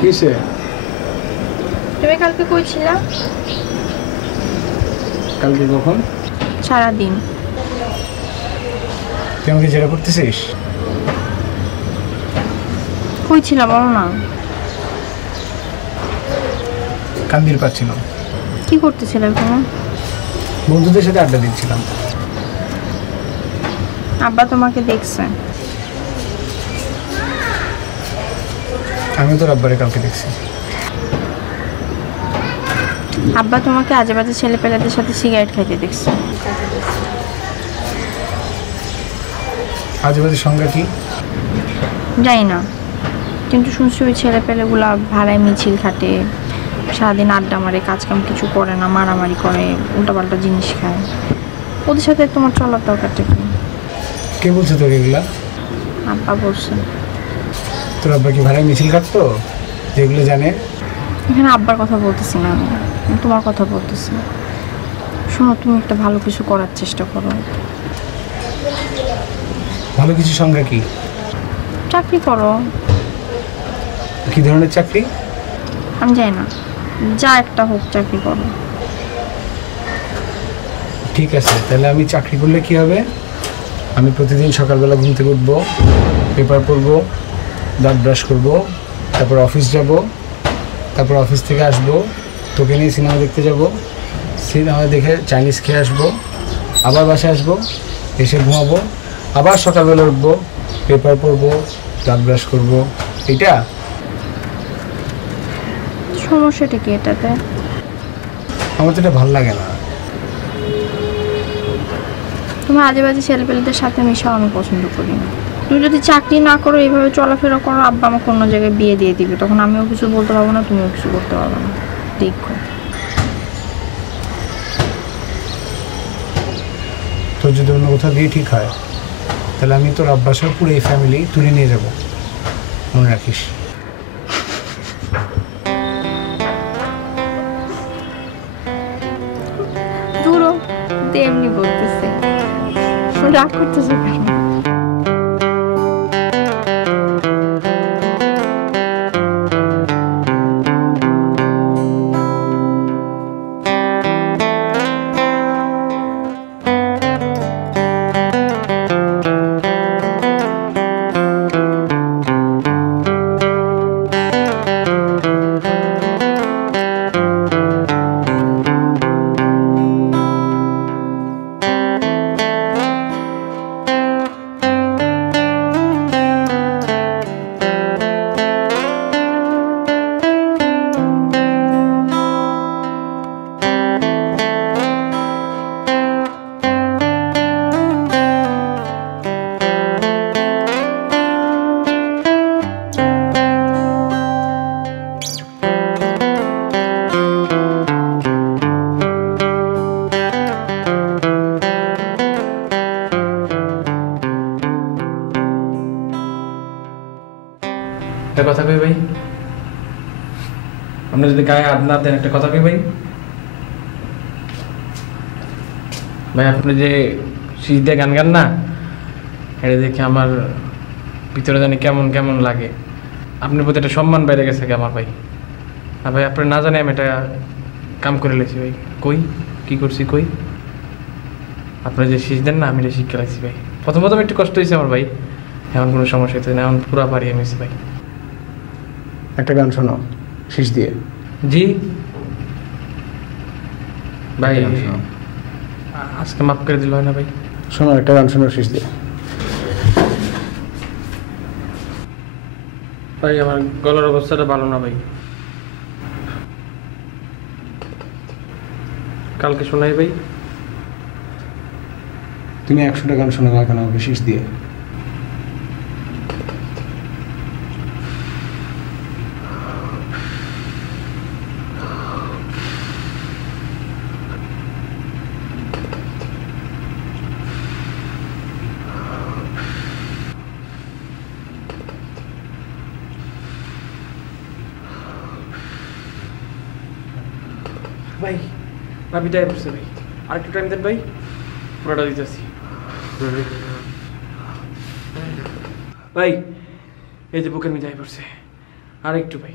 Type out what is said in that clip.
কিসে? তুমি কালকে কই ছিলা? কালকে কখন? সারাদিন। তুই আমাকে জেরা করতেছিস? কই ছিলা বলো না। কান্দির পাচ্ছিলাম। কি করতেছিলে এখন? বন্ধুদের সাথে আড্ডা দিচ্ছিলাম। আব্বা তোমাকে দেখছে। আমি তোর আব্বারে কালকে দেখছি। আব্বা তোমাকে আজে বাজে ছেলেপেলেদের সাথে সিগারেট খাইতে দেখছে। আজে বাজে সংজ্ঞা কি? জানি না, কিন্তু শুনছি ওই ছেলেপেলেগুলা ভাড়ায় মিছিল খাটে, সারাদিন আড্ডা মারে, কাজকাম কিছু করে না, মারামারি করে, উল্টাপাল্টা জিনিস খায়। ওদের সাথে তোমার চলার দরকারটা কি? কে বলছে তোর এগুলা? আব্বা বলছে। তোর আব্বা কি ভাড়ায় মিছিল কাটতো যেগুলো জানে? এখানে আব্বার কথা বলতেছি না, আমি তোমার কথা বলতেছি। শোনো, তুমি একটা ভালো কিছু করার চেষ্টা করো। ভালো কিছু সংজ্ঞা কি? চাকরি করো। কি ধরনের চাকরি? আমি জানি না, যা একটা হোক চাকরি করো। ঠিক আছে, তাহলে আমি চাকরি করলে কি হবে? আমি প্রতিদিন সকালবেলা ঘুম থেকে উঠবো, পেপার পড়বো, দাঁত ব্রাশ করবো, তারপর অফিস যাব, তারপর অফিস থেকে আসবো, তোকে নিয়ে সিনেমা দেখতে যাব, সিনেমা দেখে চাইনিজ খেয়ে আসবো, আবার বাসায় আসবো, এসে ঘুমাবো, আবার সকালবেলা উঠবো, পেপার পড়বো, দাঁত ব্রাশ করবো। এটা সমস্যাটা কি এটাতে? আমার তো এটা ভালো লাগে না। তোমার আজে বাজে ছেলেপেলেদের সাথে মিশাও আমি পছন্দ করি না। তুমি যদি চাকরি না করো, এইভাবে চলাফেরা করো, আব্বা আমাকে অন্য জায়গায় বিয়ে দিয়ে দিবে, তখন আমিও কিছু বলতে পারবো না, তুমিও কিছু করতে পারবে না। দেখো, তোর যদি অন্য কোথাও দিয়ে ঠিক হয়, তাহলে আমি তোর আব্বার সহ পুরো এই ফ্যামিলি তুলে নিয়ে যাব, মনে রাখিস। দূরও এমনি বলতেছে, রাগ করতেছে কেন? একটা কথা কই ভাই, আপনি যদি গায়ে হাত না দেন, একটা কথা কই ভাই। ভাই আপনি যে শীষ দিয়ে গান গান না, এটা দেখে আমার ভিতরে জানি কেমন কেমন লাগে। আপনার প্রতি একটা সম্মান বেড়ে গেছে কি আমার ভাই। আর ভাই আপনি না জানি আমি এটা কাম করে লেছি ভাই। কই কি করছি কই? আপনি যে শীষ দেন না, আমি এটা শিক্ষা লাগছি ভাই। প্রথম প্রথম একটু কষ্ট হয়েছে আমার ভাই, এমন কোনো সমস্যা হচ্ছে না, এমন পুরা পারি আমি ভাই। একটা গান শোনো শীষ দিয়ে। জি ভাই, আজকে মাফ করে দিল হয় না ভাই? শোনো একটা গান শোনো শীষ দিয়ে। ভাই আমার গলার অবস্থাটা ভালো না ভাই, কালকে শোনাই ভাই। তুমি 100টা গান শোনো না কেন আমাকে শীষ দিয়ে? ভাই না বিদায় করছে ভাই, আরেকটু টাইম দেন ভাই, পুরোটা দিতেছি ভাই। এই যে বুকের মিদায় পড়ছে, আর একটু ভাই,